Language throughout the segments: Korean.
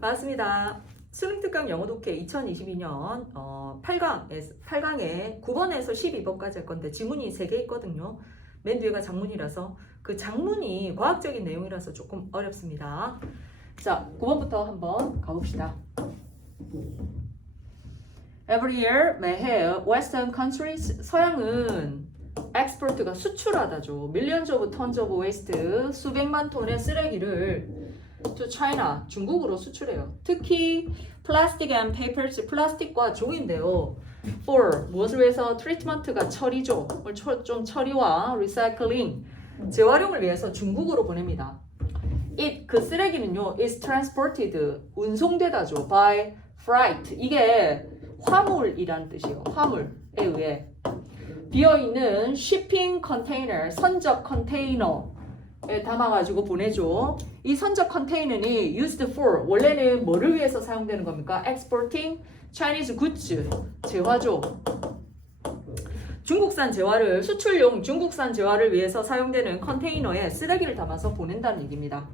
반갑습니다. 수능특강 영어 독해 2022년 8강에 9번에서 12번까지 할 건데 지문이 3개 있거든요. 맨 뒤에가 장문이라서 그 장문이 과학적인 내용이라서 조금 어렵습니다. 자, 9번부터 한번 가봅시다. Every year, 매해 Western countries, 서양은 export가 수출하다죠. Millions of tons of waste, 수백만 톤의 쓰레기를 to China, 중국으로 수출해요. 특히 plastic and papers, 플라스틱과 종인데요. For, 무엇을 위해서? treatment가 처리죠. 좀 처리와 recycling, 재활용을 위해서 중국으로 보냅니다. It, 그 쓰레기는요, is transported, 운송되다죠. by freight, 이게 화물이란 뜻이에요. 화물에 의해 비어있는 shipping container, 선적 컨테이너에 담아가지고 보내죠. 이 선적 컨테이너는 used for, 원래는 뭐를 위해서 사용되는 겁니까? exporting Chinese goods, 재화죠. 중국산 재화를, 수출용 중국산 재화를 위해서 사용되는 컨테이너에 쓰레기를 담아서 보낸다는 얘기입니다.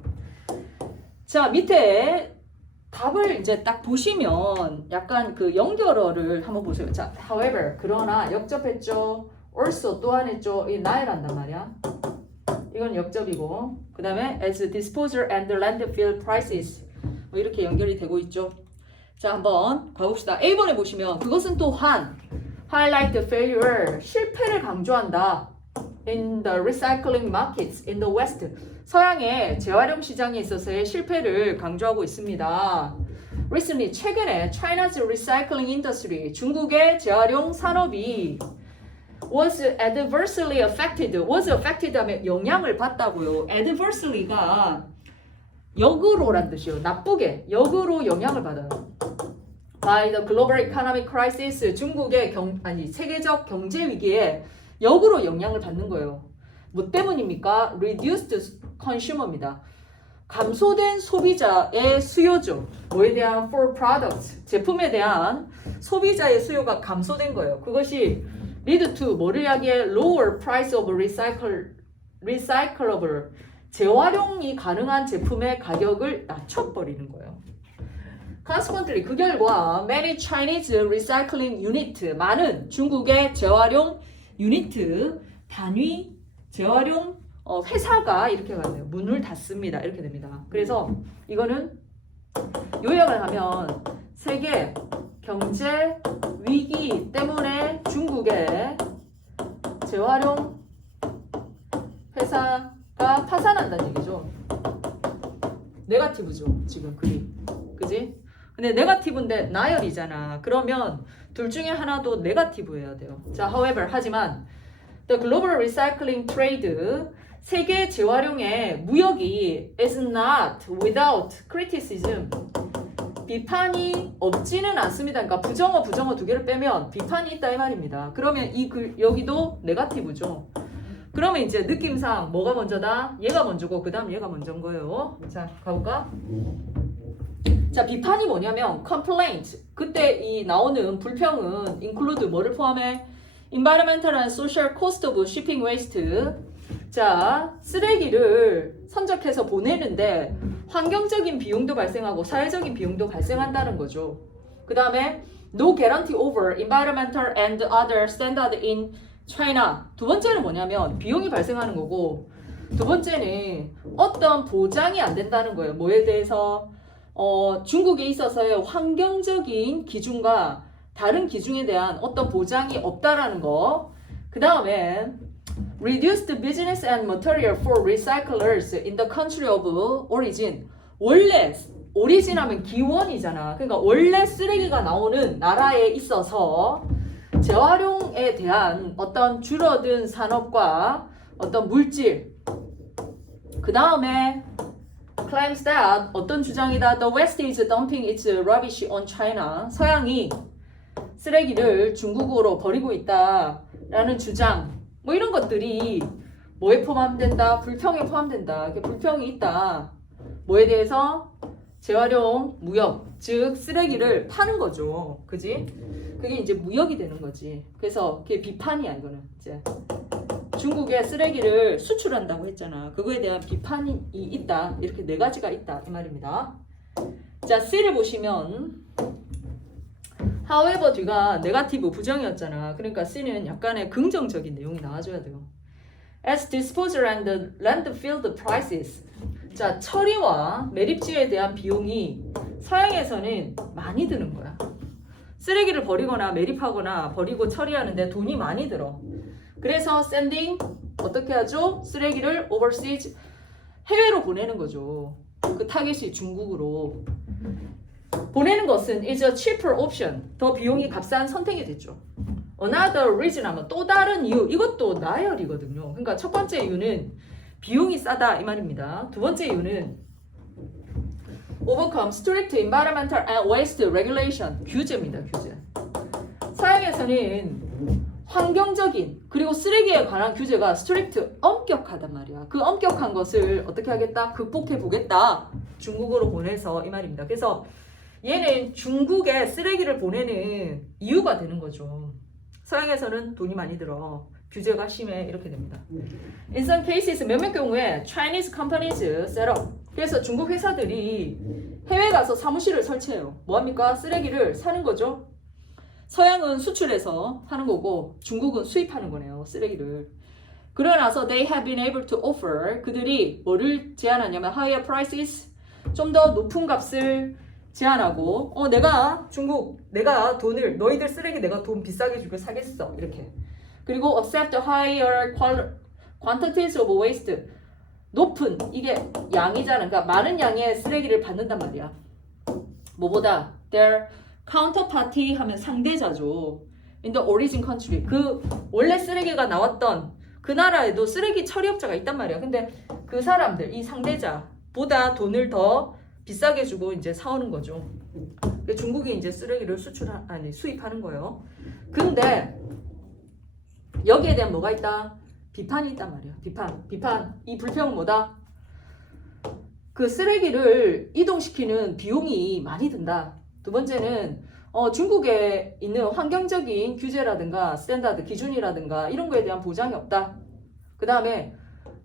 자, 밑에 답을 이제 딱 보시면 약간 그 연결어를 한번 보세요. 자, however, 그러나 역접했죠. also, 또한 했죠. 이 나열한단 말이야. 이건 역접이고, 그 다음에 as disposal and landfill prices, 뭐 이렇게 연결이 되고 있죠. 자, 한번 가봅시다. A번에 보시면 그것은 또한 highlight the failure, 실패를 강조한다. in the recycling markets in the West, 서양의 재활용 시장에 있어서의 실패를 강조하고 있습니다. Recently, 최근에 China's recycling industry, 중국의 재활용 산업이 was adversely affected. was affected 하면 영향을 받다고요. adversary가 역으로란 뜻이에요. 나쁘게, 역으로 영향을 받아요. by the global economic crisis, 중국의 세계적 경제 위기에 역으로 영향을 받는 거예요. 뭐 때문입니까? reduced consumer입니다. 감소된 소비자의 수요죠. 뭐에 대한 for products, 제품에 대한 소비자의 수요가 감소된 거예요. 그것이 lead to 뭐를 이야기해? lower price of recyclable, 재활용이 가능한 제품의 가격을 낮춰버리는 거예요. Consequently, 그 결과 many Chinese recycling unit, 많은 중국의 재활용 유니트, 단위, 재활용 회사가 이렇게 가네요. 문을 닫습니다. 이렇게 됩니다. 그래서 이거는 요약을 하면 세계 경제 위기 때문에 중국의 재활용 회사가 파산한다는 얘기죠. 네거티브죠. 지금 그림. 그지? 근데 네거티브인데 나열이잖아. 그러면 둘 중에 하나도 네거티브여야 돼요. 자, however, 하지만 the global recycling trade, 세계 재활용의 무역이 is not without criticism, 비판이 없지는 않습니다. 그러니까 부정어 두 개를 빼면 비판이 있다 이 말입니다. 그러면 이 여기도 네거티브죠. 그러면 이제 느낌상 뭐가 먼저다? 얘가 먼저고 그 다음 얘가 먼저인 거예요. 자, 가볼까? 자, 비판이 뭐냐면 complaint, 그때 이 나오는 불평은 include 뭐를 포함해? environmental and social cost of shipping waste. 자, 쓰레기를 선적해서 보내는데 환경적인 비용도 발생하고 사회적인 비용도 발생한다는 거죠. 그 다음에 no guarantee over environmental and other standard in China. 두 번째는 뭐냐면 비용이 발생하는 거고, 두 번째는 어떤 보장이 안 된다는 거예요. 뭐에 대해서? 중국에 있어서의 환경적인 기준과 다른 기준에 대한 어떤 보장이 없다라는 거. 그 다음에 reduced business and material for recyclers in the country of origin. 원래 origin 하면 기원이잖아. 그러니까 원래 쓰레기가 나오는 나라에 있어서 재활용에 대한 어떤 줄어든 산업과 어떤 물질. 그 다음에 claims that, 어떤 주장이다? The West is dumping its rubbish on China. 서양이 쓰레기를 중국으로 버리고 있다라는 주장. 뭐 이런 것들이 뭐에 포함된다? 불평에 포함된다. 이렇게 불평이 있다. 뭐에 대해서? 재활용 무역, 즉 쓰레기를 파는 거죠. 그지? 그게 이제 무역이 되는 거지. 그래서 그게 비판이야, 이거는. 이제 중국에 쓰레기를 수출한다고 했잖아. 그거에 대한 비판이 있다. 이렇게 네 가지가 있다. 이 말입니다. 자, C를 보시면 however 뒤가 네거티브 부정이었잖아. 그러니까 C는 약간의 긍정적인 내용이 나와줘야 돼요. As disposal and landfill prices. 자, 처리와 매립지에 대한 비용이 서양에서는 많이 드는 거야. 쓰레기를 버리거나 매립하거나 버리고 처리하는데 돈이 많이 들어. 그래서 sending 어떻게 하죠? 쓰레기를 overseas 해외로 보내는 거죠. 그 타겟이 중국으로. 보내는 것은 is a cheaper option. 더 비용이 값싼 선택이 됐죠. Another reason 하면 또 다른 이유. 이것도 나열이거든요. 그러니까 첫 번째 이유는 비용이 싸다 이 말입니다. 두 번째 이유는 overcome strict environmental and waste regulation. 규제입니다. 규제. 서양에서는 환경적인 그리고 쓰레기에 관한 규제가 strict 엄격하단 말이야. 그 엄격한 것을 어떻게 하겠다? 극복해 보겠다. 중국으로 보내서 이 말입니다. 그래서 얘는 중국에 쓰레기를 보내는 이유가 되는 거죠. 서양에서는 돈이 많이 들어. 규제가 심해. 이렇게 됩니다. In some cases, 몇몇 경우에 Chinese companies set up. 그래서 중국 회사들이 해외 가서 사무실을 설치해요. 뭐합니까? 쓰레기를 사는 거죠. 서양은 수출해서 하는 거고 중국은 수입하는 거네요. 쓰레기를. 그러고 나서 they have been able to offer. 그들이 뭐를 제안하냐면 higher prices. 좀 더 높은 값을 제안하고 내가 중국 내가 돈을 너희들 쓰레기 내가 돈 비싸게 주고 사겠어 이렇게. 그리고 accept higher quantities of waste. 높은 이게 양이잖아. 그러니까 많은 양의 쓰레기를 받는단 말이야. 뭐보다 their counterparty 하면 상대자죠. in the origin country. 그 원래 쓰레기가 나왔던 그 나라에도 쓰레기 처리업자가 있단 말이야. 근데 그 사람들 이 상대자보다 돈을 더 비싸게 주고 이제 사오는 거죠. 중국이 이제 쓰레기를 수입하는 거예요. 근데 여기에 대한 뭐가 있다? 비판이 있단 말이야. 비판. 이 불평은 뭐다? 그 쓰레기를 이동시키는 비용이 많이 든다. 두 번째는 중국에 있는 환경적인 규제라든가 스탠다드 기준이라든가 이런 거에 대한 보장이 없다. 그 다음에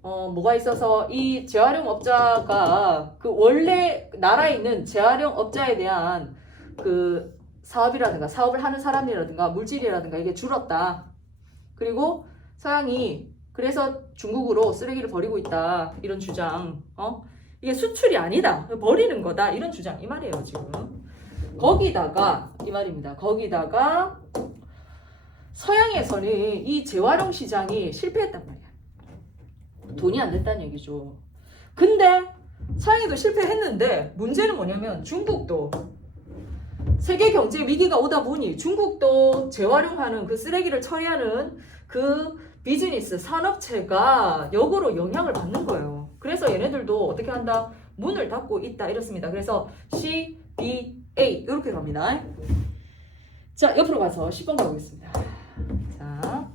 뭐가 있어서 이 재활용 업자가 그 원래 나라에 있는 재활용 업자에 대한 그 사업이라든가 사업을 하는 사람이라든가 물질이라든가 이게 줄었다. 그리고 서양이 그래서 중국으로 쓰레기를 버리고 있다. 이런 주장. 이게 수출이 아니다. 버리는 거다. 이런 주장. 이 말이에요, 지금. 거기다가 이 말입니다. 거기다가 서양에서는 이 재활용 시장이 실패했단 말이야. 돈이 안 됐다는 얘기죠. 근데 서양에도 실패했는데 문제는 뭐냐면 중국도 세계 경제 위기가 오다 보니 중국도 재활용하는 그 쓰레기를 처리하는 그 비즈니스 산업체가 역으로 영향을 받는 거예요. 그래서 얘네들도 어떻게 한다? 문을 닫고 있다 이렇습니다. 그래서 CBA 이렇게 갑니다. 자, 옆으로 가서 10번 가보겠습니다. 자,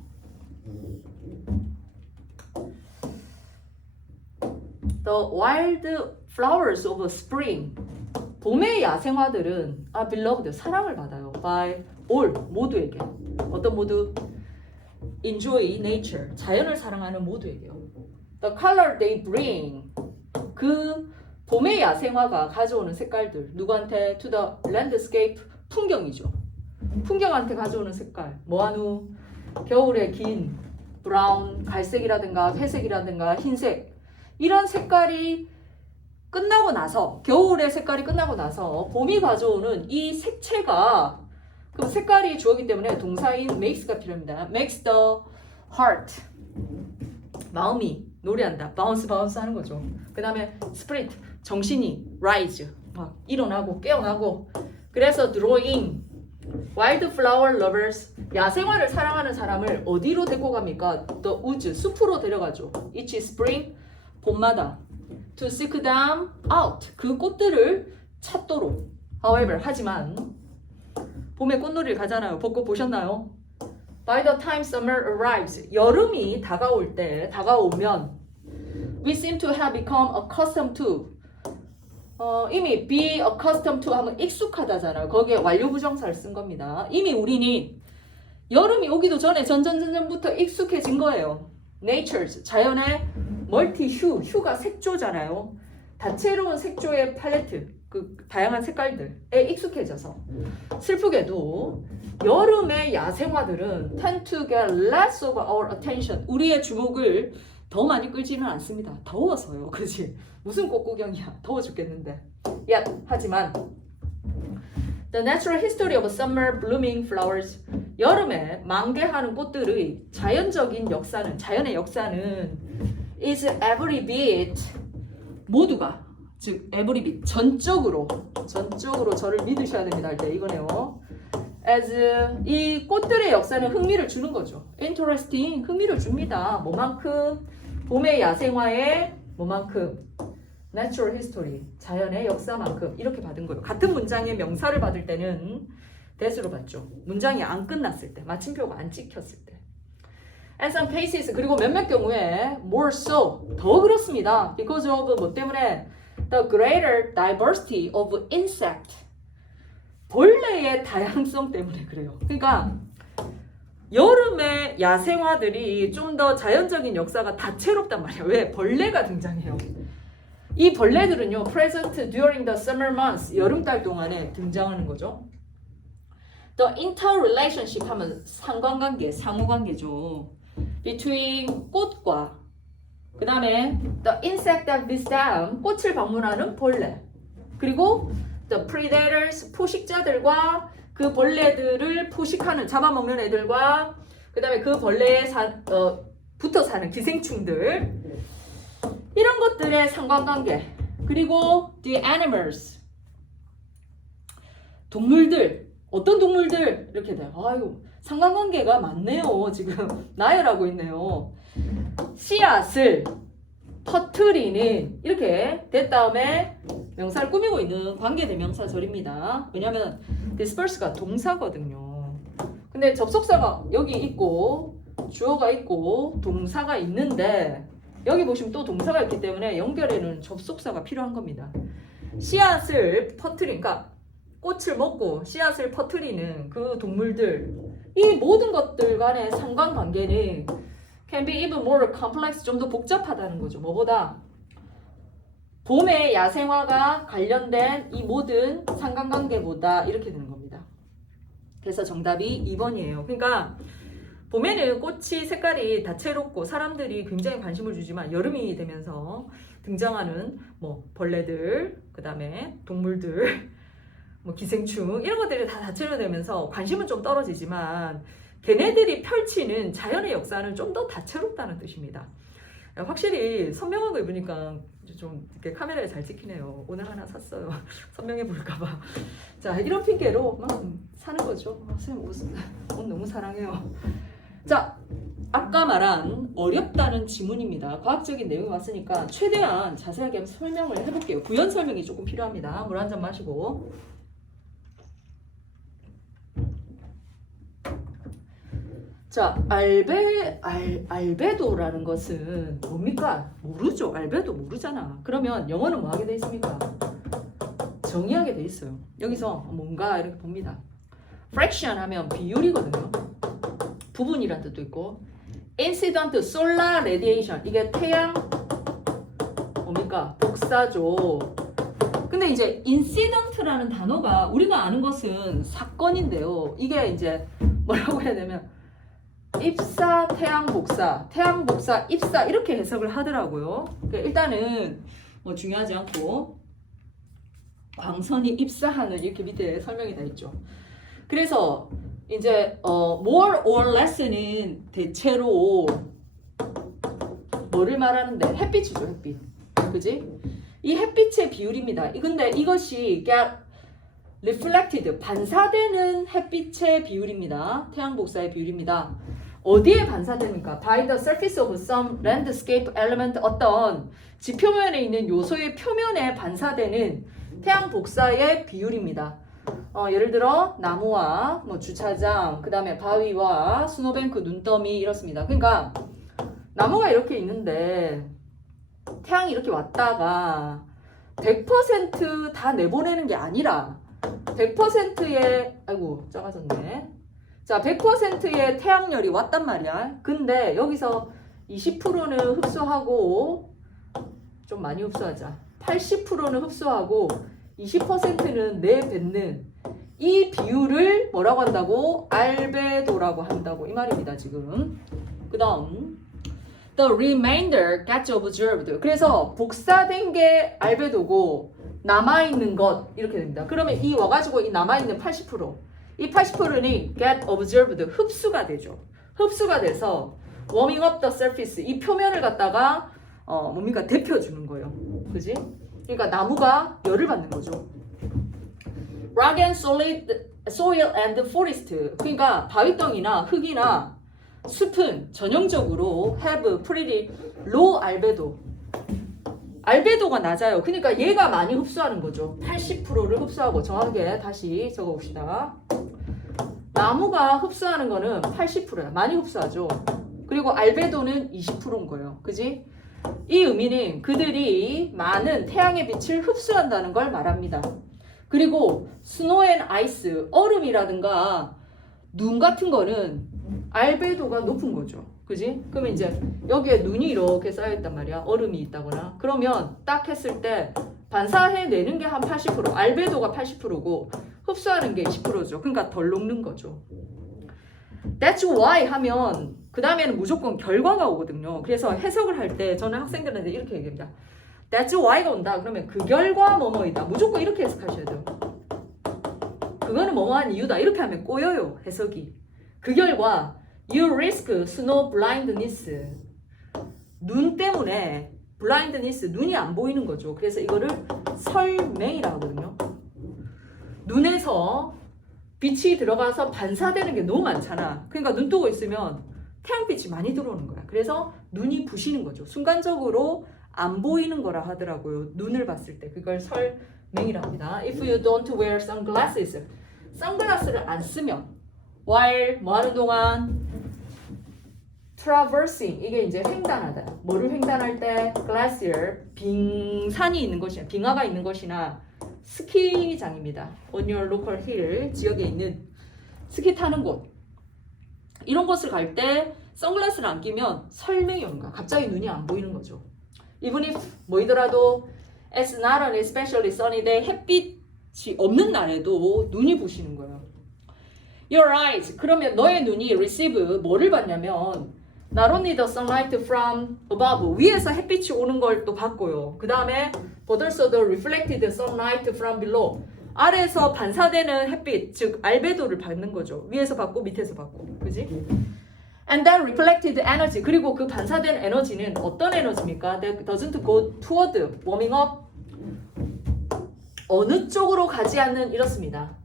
The wild flowers of spring. 봄의 야생화들은 beloved 사랑을 받아요. by all 모두에게. 어떤 모두? Enjoy nature 자연을 사랑하는 모두에게요. The color they bring 그 봄의 야생화가 가져오는 색깔들 누구한테? To the landscape 풍경이죠. 풍경한테 가져오는 색깔 뭐하누? 겨울에 긴 브라운 갈색이라든가 회색이라든가 흰색 이런 색깔이 끝나고 나서 겨울의 색깔이 끝나고 나서 봄이 가져오는 이 색채가 그럼 색깔이 주어기 때문에 동사인 makes가 필요합니다. makes the heart 마음이 노래한다. bounce 하는 거죠. 그 다음에 spirit 정신이 rise 막 일어나고 깨어나고 그래서 drawing wildflower lovers 야생화를 사랑하는 사람을 어디로 데리고 갑니까? the woods 숲으로 데려가죠. each spring 봄마다 to seek them out 그 꽃들을 찾도록 however 하지만 봄에 꽃놀이를 가잖아요. 벚꽃 보셨나요? By the time summer arrives 여름이 다가오면 we seem to have become accustomed to 이미 be accustomed to 하면 익숙하다잖아요. 거기에 완료 부정사를 쓴 겁니다. 이미 우리는 여름이 오기도 전에 전부터 익숙해진 거예요. Nature's 자연의 멀티 휴가 색조잖아요. 다채로운 색조의 팔레트 그 다양한 색깔들에 익숙해져서 슬프게도 여름의 야생화들은 tend to get less of our attention. 우리의 주목을 더 많이 끌지는 않습니다. 더워서요. 그렇지? 무슨 꽃구경이야. 더워 죽겠는데. 하지만 The natural history of summer blooming flowers. 여름에 만개하는 꽃들의 자연적인 역사는, 자연의 역사는 is every bit, 모두가, 즉 every bit, 전적으로 저를 믿으셔야 됩니다 할 때 이거네요. as, 이 꽃들의 역사는 흥미를 주는 거죠. interesting, 흥미를 줍니다. 뭐만큼? 봄의 야생화의 뭐만큼? natural history, 자연의 역사만큼 이렇게 받은 거예요. 같은 문장의 명사를 받을 때는 that으로 받죠. 문장이 안 끝났을 때, 마침표가 안 찍혔을 때. And some cases, 그리고 몇몇 경우에 more so, 더 그렇습니다. because of 뭐 때문에 the greater diversity of insect, 벌레의 다양성 때문에 그래요. 그러니까 여름의 야생화들이 좀 더 자연적인 역사가 다채롭단 말이에요. 왜? 벌레가 등장해요. 이 벌레들은요, present during the summer months, 여름달 동안에 등장하는 거죠. The interrelationship 하면 상관관계, 상호관계죠. between 꽃과 그 다음에 the insect that visit them, 꽃을 방문하는 벌레, 그리고 the predators, 포식자들과 그 벌레들을 포식하는, 잡아먹는 애들과 그 다음에 그 벌레에 붙어 사는 기생충들, 이런 것들의 상관관계, 그리고 the animals, 동물들, 어떤 동물들 이렇게 돼요. 아유, 상관관계가 많네요. 지금 나열하고 있네요. 씨앗을 퍼뜨리는, 이렇게 된 다음에 명사를 꾸미고 있는 관계대명사절입니다. 왜냐하면 disperse가 동사거든요. 근데 접속사가 여기 있고 주어가 있고 동사가 있는데 여기 보시면 또 동사가 있기 때문에 연결에는 접속사가 필요한 겁니다. 씨앗을 퍼뜨린, 그러니까 꽃을 먹고 씨앗을 퍼뜨리는 그 동물들, 이 모든 것들 간의 상관관계는 can be even more complex, 좀 더 복잡하다는 거죠. 뭐보다? 봄의 야생화가 관련된 이 모든 상관관계보다 이렇게 되는 겁니다. 그래서 정답이 2번이에요. 그러니까 봄에는 꽃이 색깔이 다채롭고 사람들이 굉장히 관심을 주지만 여름이 되면서 등장하는 뭐 벌레들, 그 다음에 동물들, 뭐 기생충, 이런 것들이 다 다채로되면서 관심은 좀 떨어지지만 걔네들이 펼치는 자연의 역사는 좀 더 다채롭다는 뜻입니다. 확실히 선명한 거 입으니까 좀 이렇게 카메라에 잘 찍히네요. 오늘 하나 샀어요. 선명해 볼까봐. 자, 이런 핑계로 막 사는 거죠. 선생님 옷 너무 사랑해요. 자, 아까 말한 어렵다는 지문입니다. 과학적인 내용이 왔으니까 최대한 자세하게 설명을 해볼게요. 부연 설명이 조금 필요합니다. 물 한 잔 마시고. 자, 알베도라는 것은 뭡니까? 모르죠. 알베도 모르잖아. 그러면 영어는 뭐 하게 돼 있습니까? 정의하게 돼 있어요. 여기서 뭔가 이렇게 봅니다. fraction 하면 비율이거든요. 부분이란 뜻도 있고, incident solar radiation, 이게 태양 뭡니까? 복사죠. 근데 이제 incident라는 단어가 우리가 아는 것은 사건인데요. 이게 이제 뭐라고 해야 되면 입사, 태양 복사, 입사 이렇게 해석을 하더라고요. 그러니까 일단은 뭐 중요하지 않고 광선이 입사하는 이렇게 밑에 설명이 다 있죠. 그래서 이제 more or less는 대체로 뭐를 말하는데 햇빛이죠, 햇빛. 그지? 이 햇빛의 비율입니다. 근데 이것이 get reflected, 반사되는 햇빛의 비율입니다. 태양 복사의 비율입니다. 어디에 반사됩니까? By the surface of some landscape element, 어떤 지표면에 있는 요소의 표면에 반사되는 태양 복사의 비율입니다. 예를 들어 나무와 뭐 주차장, 그 다음에 바위와 스노뱅크, 눈더미 이렇습니다. 그러니까 나무가 이렇게 있는데 태양이 이렇게 왔다가 100% 다 내보내는 게 아니라 100%의 아이고 작아졌네. 자, 100%의 태양열이 왔단 말이야. 근데 여기서 20%는 흡수하고, 좀 많이 흡수하자. 80%는 흡수하고 20%는 내뱉는 이 비율을 뭐라고 한다고? 알베도라고 한다고 이 말입니다. 지금. 그 다음 The remainder gets observed. 그래서 복사된 게 알베도고 남아있는 것 이렇게 됩니다. 그러면 이 와가지고 이 남아있는 80% 이 80%는 get observed 흡수가 되죠. 흡수가 돼서 warming up the surface 이 표면을 갖다가 뭡니까? 데펴주는 거예요. 그지? 그러니까 나무가 열을 받는 거죠. Rock and solid soil and forest. 그러니까 바위덩이나 흙이나 숲은 전형적으로 have pretty low albedo. 알베도가 낮아요. 그러니까 얘가 많이 흡수하는 거죠. 80%를 흡수하고 정확하게 다시 적어봅시다. 나무가 흡수하는 거는 80%야. 많이 흡수하죠. 그리고 알베도는 20%인 거예요. 그지? 이 의미는 그들이 많은 태양의 빛을 흡수한다는 걸 말합니다. 그리고 스노우 앤 아이스, 얼음이라든가 눈 같은 거는 알베도가 높은 거죠. 그지? 그러면 이제 여기에 눈이 이렇게 쌓여있단 말이야. 얼음이 있다거나. 그러면 딱 했을 때 반사해내는 게 한 80%, 알베도가 80%고 흡수하는 게 20%죠. 그러니까 덜 녹는 거죠. That's why 하면 그 다음에는 무조건 결과가 오거든요. 그래서 해석을 할 때 저는 학생들한테 이렇게 얘기합니다. That's why가 온다. 그러면 그 결과 뭐뭐이다. 무조건 이렇게 해석하셔야 돼요. 그거는 뭐뭐한 이유다. 이렇게 하면 꼬여요. 해석이. 그 결과 You risk snow blindness. 눈 때문에 blindness, 눈이 안 보이는 거죠. 그래서 이거를 설맹이라고 하거든요. 눈에서 빛이 들어가서 반사되는 게 너무 많잖아. 그러니까 눈 뜨고 있으면 태양빛이 많이 들어오는 거야. 그래서 눈이 부시는 거죠. 순간적으로 안 보이는 거라 하더라고요. 눈을 봤을 때. 그걸 설맹이라고 합니다. If you don't wear sunglasses. 선글라스를 안 쓰면 while 뭐 하는 동안 traversing 이게 이제 횡단하다. 뭐를 횡단할 때 glacier 빙산이 있는 것이나 빙하가 있는 것이나 스키장입니다. On your local hill 지역에 있는 스키 타는 곳 이런 곳을 갈 때 선글라스를 안 끼면 설명이 오는 거야. 갑자기 눈이 안 보이는 거죠. Even if 뭐이더라도 it's not an especially sunny day 햇빛이 없는 날에도 눈이 부시는 거예요. Your eyes 그러면 너의 눈이 receive 뭐를 받냐면 not only the sunlight from above 위에서 햇빛이 오는 걸 또 받고요. 그 다음에 but also the reflected sunlight from below 아래에서 반사되는 햇빛 즉 알베도를 받는 거죠. 위에서 받고 밑에서 받고 그지? And then reflected energy 그리고 그 반사된 에너지는 어떤 에너지입니까? That doesn't go toward warming up 어느 쪽으로 가지 않는 이렇습니다.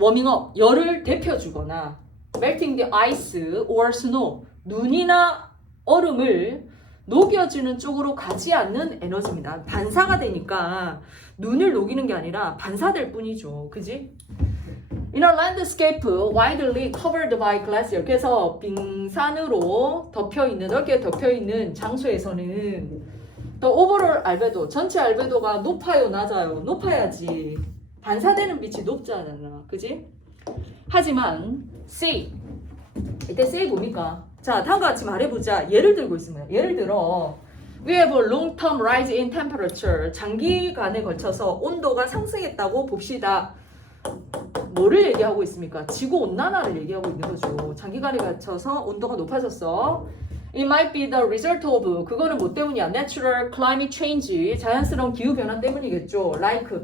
warming up 열을 데펴주거나 melting the ice or snow 눈이나 얼음을 녹여주는 쪽으로 가지 않는 에너지입니다. 반사가 되니까 눈을 녹이는 게 아니라 반사될 뿐이죠. 그지? In a landscape widely covered by glacier 그래서 빙산으로 덮여있는 넓게 덮여있는 장소에서는 the overall 알베도 전체 알베도가 높아요 낮아요? 높아야지. 반사되는 빛이 높잖아. 그지? 하지만 say 이때 say 뭡니까? 자 다음과 같이 말해보자. 예를 들고 있습니다. 예를 들어 We have a long-term rise in temperature 장기간에 걸쳐서 온도가 상승했다고 봅시다. 뭐를 얘기하고 있습니까? 지구온난화를 얘기하고 있는 거죠. 장기간에 걸쳐서 온도가 높아졌어. It might be the result of 그거는 뭐 때문이야? Natural climate change 자연스러운 기후변화 때문이겠죠. Like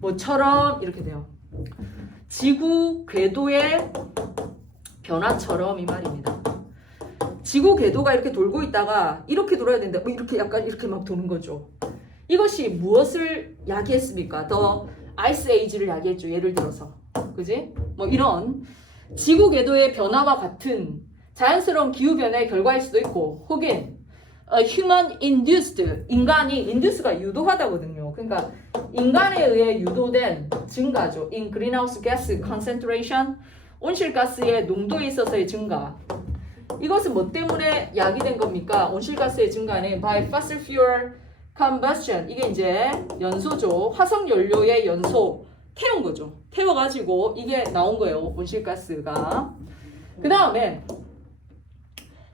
뭐처럼 이렇게 돼요. 지구 궤도의 변화처럼 이 말입니다. 지구 궤도가 이렇게 돌고 있다가 이렇게 돌아야 되는데 이렇게 약간 이렇게 막 도는 거죠. 이것이 무엇을 야기했습니까? 더 아이스 에이지를 야기했죠. 예를 들어서. 그지? 뭐 이런 지구 궤도의 변화와 같은 자연스러운 기후 변화의 결과일 수도 있고 혹은 human induced 인간이 induce가 유도하다거든요. 그러니까 인간에 의해 유도된 증가죠. In greenhouse gas concentration 온실가스의 농도에 있어서의 증가. 이것은 뭐 때문에 야기된 겁니까? 온실가스의 증가는 by fossil fuel combustion 이게 이제 연소죠. 화석연료의 연소 태운 거죠. 태워가지고 이게 나온 거예요. 온실가스가. 그 다음에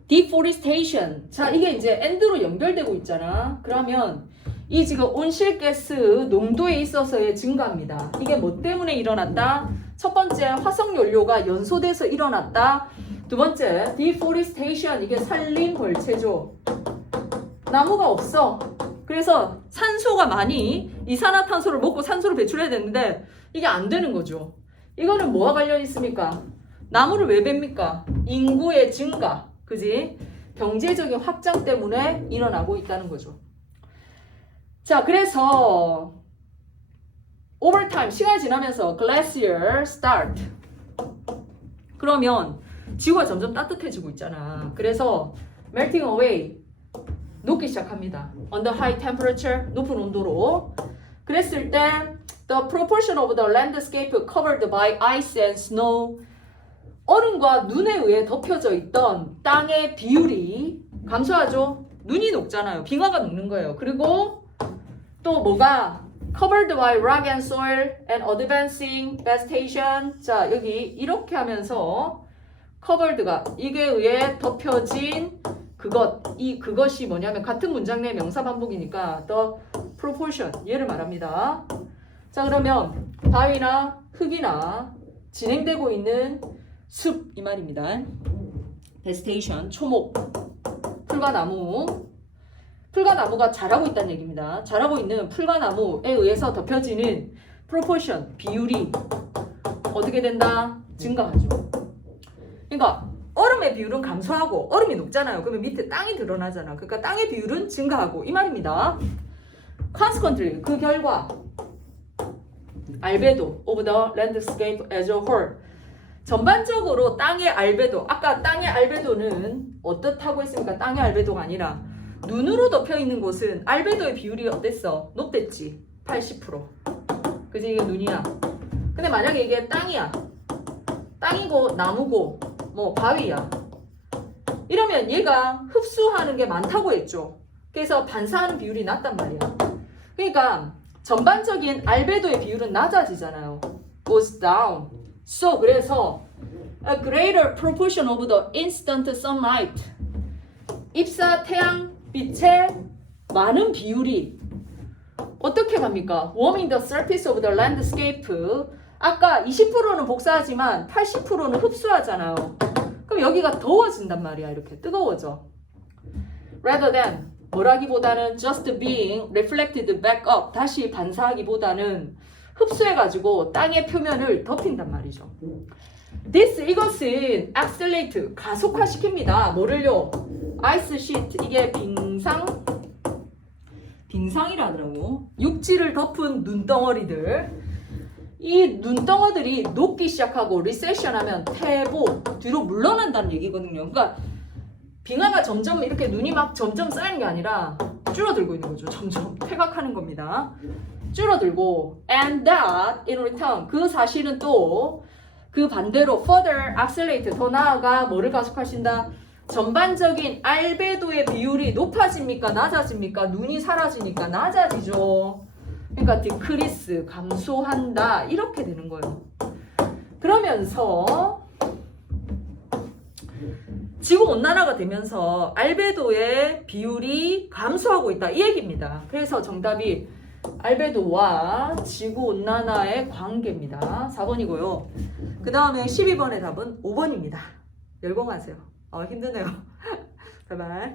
deforestation 자 이게 이제 end로 연결되고 있잖아. 그러면 이 지금 온실가스 농도에 있어서의 증가입니다. 이게 뭐 때문에 일어났다? 첫 번째, 화석연료가 연소돼서 일어났다. 두 번째, deforestation, 이게 산림 벌채죠. 나무가 없어. 그래서 산소가 많이 이산화탄소를 먹고 산소를 배출해야 되는데 이게 안 되는 거죠. 이거는 뭐와 관련이 있습니까? 나무를 왜 뱁니까? 인구의 증가, 그지? 경제적인 확장 때문에 일어나고 있다는 거죠. 자, 그래서 over time, 시간이 지나면서 glacier start. 그러면 지구가 점점 따뜻해지고 있잖아. 그래서 melting away, 녹기 시작합니다. under high temperature, 높은 온도로. 그랬을 때 the proportion of the landscape covered by ice and snow, 얼음과 눈에 의해 덮여져 있던 땅의 비율이 감소하죠. 눈이 녹잖아요. 빙하가 녹는 거예요. 그리고 또 뭐가 covered by rock and soil and advancing vegetation. 자, 여기 이렇게 하면서 covered가 이게 의해 덮여진 그것이 뭐냐면 같은 문장 내 명사 반복이니까 the proportion, 얘를 말합니다. 자, 그러면 바위나 흙이나 진행되고 있는 숲, 이 말입니다. vegetation, 초목, 풀과 나무가 자라고 있다는 얘기입니다. 자라고 있는 풀과 나무에 의해서 덮여지는 proportion, 비율이 어떻게 된다? 증가하죠. 그러니까 얼음의 비율은 감소하고 얼음이 녹잖아요. 그러면 밑에 땅이 드러나잖아. 그러니까 땅의 비율은 증가하고 이 말입니다. Consequently, 그 결과 알베도 of the landscape as a whole, 전반적으로 땅의 알베도, 아까 땅의 알베도는 어떻다고 했습니까? 땅의 알베도가 아니라 눈으로 덮여 있는 곳은 알베도의 비율이 어땠어? 높댔지. 80%. 그지? 이게 눈이야. 근데 만약에 이게 땅이야. 땅이고 나무고 뭐 바위야. 이러면 얘가 흡수하는 게 많다고 했죠. 그래서 반사하는 비율이 낮단 말이야. 그러니까 전반적인 알베도의 비율은 낮아지잖아요. goes down. So, 그래서 a greater proportion of the instant sunlight, 입사 태양빛의 많은 비율이 어떻게 갑니까? warming the surface of the landscape. 아까 20%는 복사하지만 80%는 흡수하잖아요. 그럼 여기가 더워진단 말이야. 이렇게 뜨거워져. rather than, 뭐라기보다는 just being reflected back up, 다시 반사하기보다는 흡수해가지고 땅의 표면을 덮인단 말이죠. 이것은 accelerate, 가속화시킵니다. 뭐를요? ice sheet, 이게 빙상이라더라고. 육지를 덮은 눈덩어리들. 이 눈덩어들이 녹기 시작하고 리세션 하면 퇴보, 뒤로 물러난다는 얘기거든요. 그러니까 빙하가 점점 이렇게 눈이 막 점점 쌓이는 게 아니라 줄어들고 있는 거죠. 점점 퇴각하는 겁니다. 줄어들고 and that in return, 그 사실은 또 그 반대로 further accelerate, 더 나아가 뭐를 가속하신다? 전반적인 알베도의 비율이 높아집니까? 낮아집니까? 눈이 사라지니까 낮아지죠. 그러니까 decrease, 감소한다, 이렇게 되는 거예요. 그러면서 지구온난화가 되면서 알베도의 비율이 감소하고 있다, 이 얘기입니다. 그래서 정답이 알베도와 지구온난화의 관계입니다. 4번이고요. 그 다음에 12번의 답은 5번입니다. 열공하세요. 힘드네요. 바이바이.